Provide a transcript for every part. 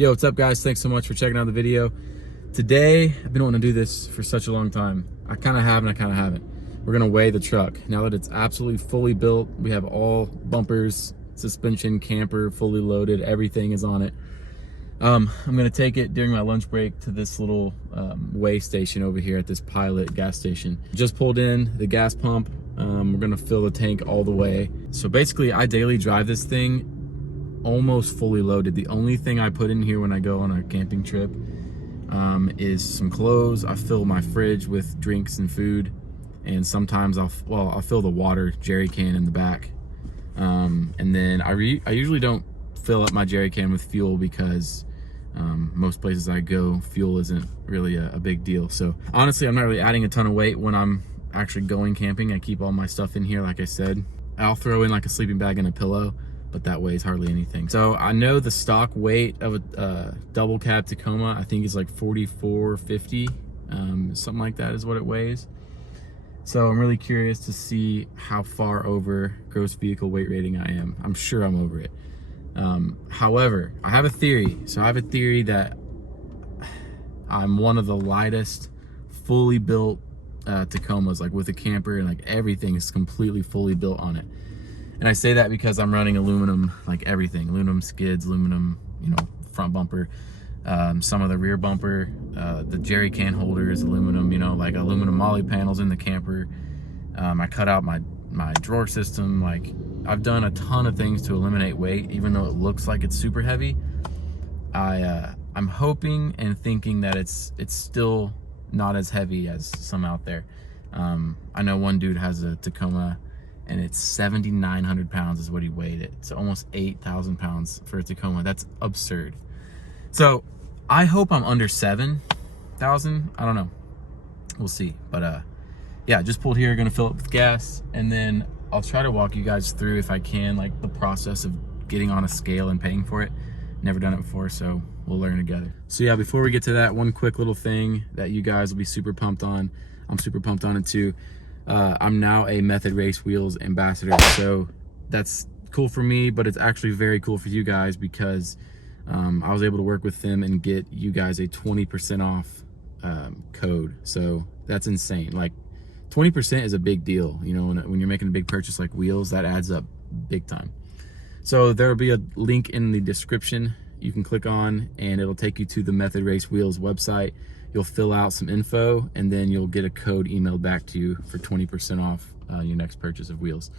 Yo, what's up guys? Thanks so much for checking out the video. Today, I've been wanting to do this for such a long time. I kind of have and I kind of haven't. We're gonna weigh the truck. Now that it's absolutely fully built, we have all bumpers, suspension, camper, fully loaded, everything is on it. I'm gonna take it during my lunch break to this little weigh station over here at this Pilot gas station. Just pulled in the gas pump. We're gonna fill the tank all the way. So basically, I daily drive this thing almost fully loaded. The only thing I put in here when I go on a camping trip is some clothes. I fill my fridge with drinks and food, and sometimes I'll fill the water jerry can in the back. And then I usually don't fill up my jerry can with fuel because most places I go, fuel isn't really a big deal. So honestly, I'm not really adding a ton of weight when I'm actually going camping. I keep all my stuff in here, like I said. I'll throw in like a sleeping bag and a pillow, but that weighs hardly anything. So I know the stock weight of a double cab Tacoma, I think is like 4450, something like that is what it weighs. So I'm really curious to see how far over gross vehicle weight rating I am. I'm sure I'm over it. However, I have a theory. So I have a theory that I'm one of the lightest fully built Tacomas, like with a camper and like everything is completely fully built on it. And I say that because I'm running aluminum, like everything, aluminum skids, aluminum, you know, front bumper, some of the rear bumper, the jerry can holder is aluminum, you know, like aluminum molly panels in the camper. I cut out my drawer system. Like I've done a ton of things to eliminate weight, even though it looks like it's super heavy. I'm hoping and thinking that it's still not as heavy as some out there. I know one dude has a Tacoma and it's 7,900 pounds is what he weighed it. So almost 8,000 pounds for a Tacoma. That's absurd. So I hope I'm under 7,000. I don't know. We'll see. But yeah, just pulled here, gonna fill it with gas, and then I'll try to walk you guys through, if I can, like the process of getting on a scale and paying for it. Never done it before, so we'll learn together. So yeah, before we get to that, one quick little thing that you guys will be super pumped on. I'm super pumped on it too. I'm now a Method Race Wheels ambassador, so that's cool for me, but it's actually very cool for you guys because I was able to work with them and get you guys a 20% off code. So that's insane. Like 20% is a big deal, you know, when you're making a big purchase like wheels, that adds up big time. So there'll be a link in the description you can click on, and it'll take you to the Method Race Wheels website. You'll fill out some info, and then you'll get a code emailed back to you for 20% off your next purchase of wheels.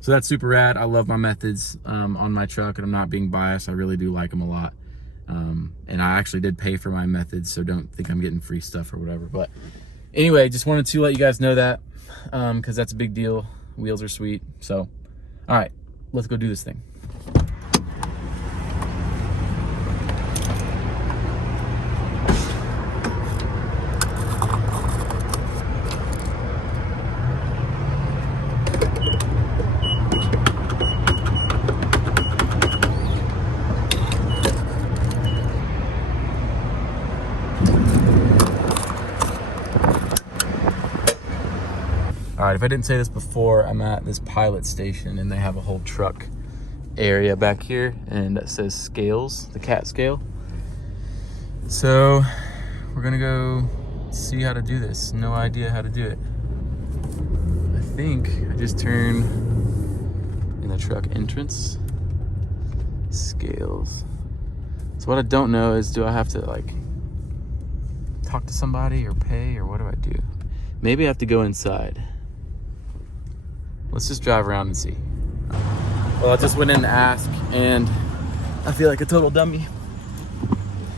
So that's super rad. I love my Methods on my truck, and I'm not being biased. I really do like them a lot. And I actually did pay for my Methods, so don't think I'm getting free stuff or whatever. But anyway, just wanted to let you guys know that because that's a big deal. Wheels are sweet. So, all right, let's go do this thing. All right, if I didn't say this before, I'm at this Pilot station and they have a whole truck area back here, and it says scales, the cat scale. So we're gonna go see how to do this. No idea how to do it. I think I just turned in the truck entrance. Scales. So what I don't know is, do I have to like talk to somebody or pay, or what do I do? Maybe I have to go inside. Let's just drive around and see. Well, I just went in to ask, and I feel like a total dummy.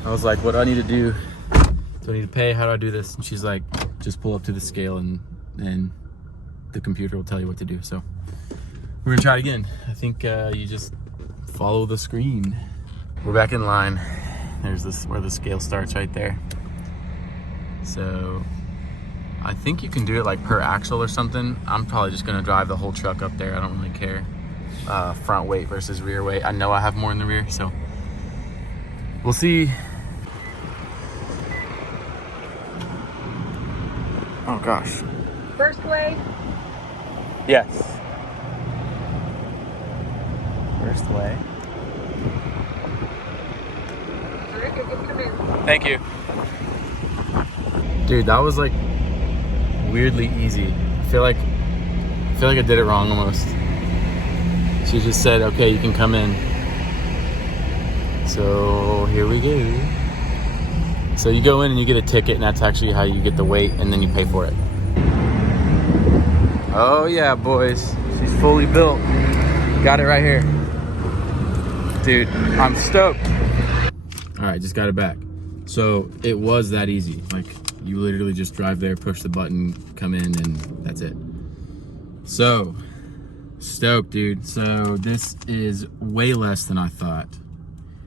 I was like, what do I need to do? Do I need to pay? How do I do this? And she's like, just pull up to the scale and the computer will tell you what to do. So we're gonna try it again. I think you just follow the screen. We're back in line. There's this where the scale starts right there. So I think you can do it like per axle or something. I'm probably just gonna drive the whole truck up there. I don't really care. Front weight versus rear weight. I know I have more in the rear, so we'll see. Oh gosh. First way? Yes. First way. Rick you can come in. Thank you. Dude, that was like weirdly easy. I feel like I did it wrong almost. She just said, okay, you can come in. So here we go. So you go in and you get a ticket, and that's actually how you get the weight, and then you pay for it. Oh yeah, boys. She's fully built. Got it right here. Dude, I'm stoked. All right, just got it back. So it was that easy. Like, you literally just drive there, push the button, come in, and that's it. So, stoked, dude. So this is way less than I thought.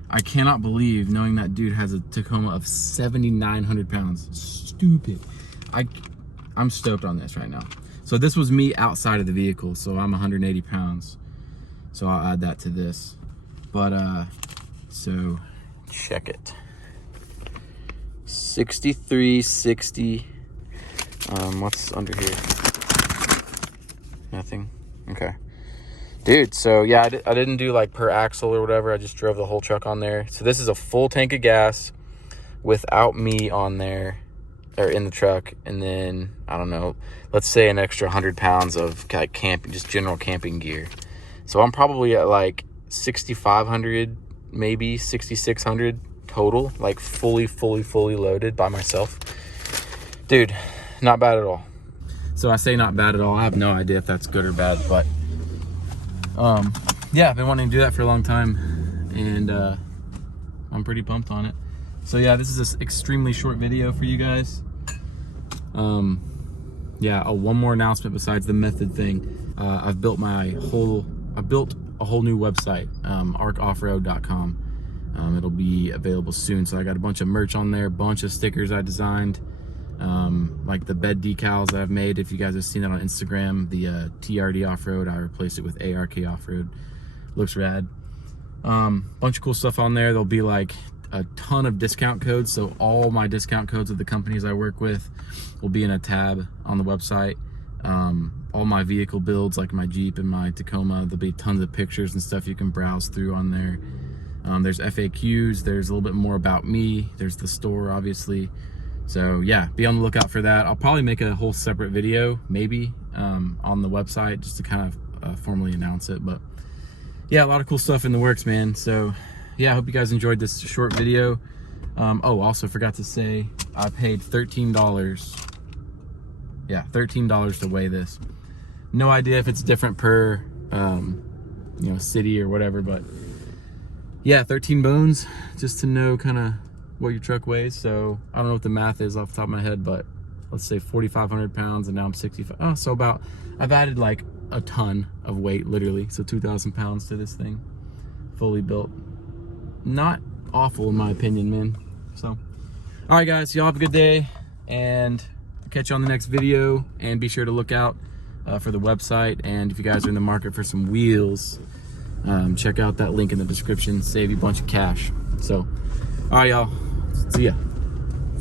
I cannot believe knowing that dude has a Tacoma of 7,900 pounds. Stupid. I'm stoked on this right now. So this was me outside of the vehicle, so I'm 180 pounds. So I'll add that to this. But, so check it. 6360. What's under here? Nothing. Okay. Dude, so yeah, I didn't do like per axle or whatever. I just drove the whole truck on there. So this is a full tank of gas without me on there, or in the truck. And then, I don't know, let's say an extra 100 pounds of like camping, just general camping gear. So I'm probably at like 6,500, maybe 6,600 total, like fully loaded by myself. Dude, not bad at all. So I say not bad at all. I have no idea if that's good or bad, but yeah, I've been wanting to do that for a long time, and I'm pretty pumped on it. So yeah, this is an extremely short video for you guys. Yeah, one more announcement besides the method thing. I've built a whole new website, arcoffroad.com. It'll be available soon. So I got a bunch of merch on there, a bunch of stickers I designed, like the bed decals that I've made. If you guys have seen that on Instagram, the TRD Offroad, I replaced it with ARK Offroad. Looks rad. Bunch of cool stuff on there. There'll be like a ton of discount codes. So all my discount codes of the companies I work with will be in a tab on the website. All my vehicle builds, like my Jeep and my Tacoma, there'll be tons of pictures and stuff you can browse through on there. There's FAQs, there's a little bit more about me, there's the store, obviously. So yeah, be on the lookout for that. I'll probably make a whole separate video, maybe, on the website, just to kind of formally announce it. But yeah, a lot of cool stuff in the works, man. So yeah, I hope you guys enjoyed this short video. Oh, also forgot to say, I paid $13. Yeah, $13 to weigh this. No idea if it's different per, you know, city or whatever, but yeah, 13 bones, just to know kind of what your truck weighs. So I don't know what the math is off the top of my head, but let's say 4,500 pounds, and now I'm 65. Oh, so I've added like a ton of weight, literally. So 2,000 pounds to this thing, fully built. Not awful in my opinion, man. So, all right, guys, y'all have a good day, and I'll catch you on the next video. And be sure to look out for the website. And if you guys are in the market for some wheels, check out that link in the description. Save you a bunch of cash. So, all right, y'all. See ya.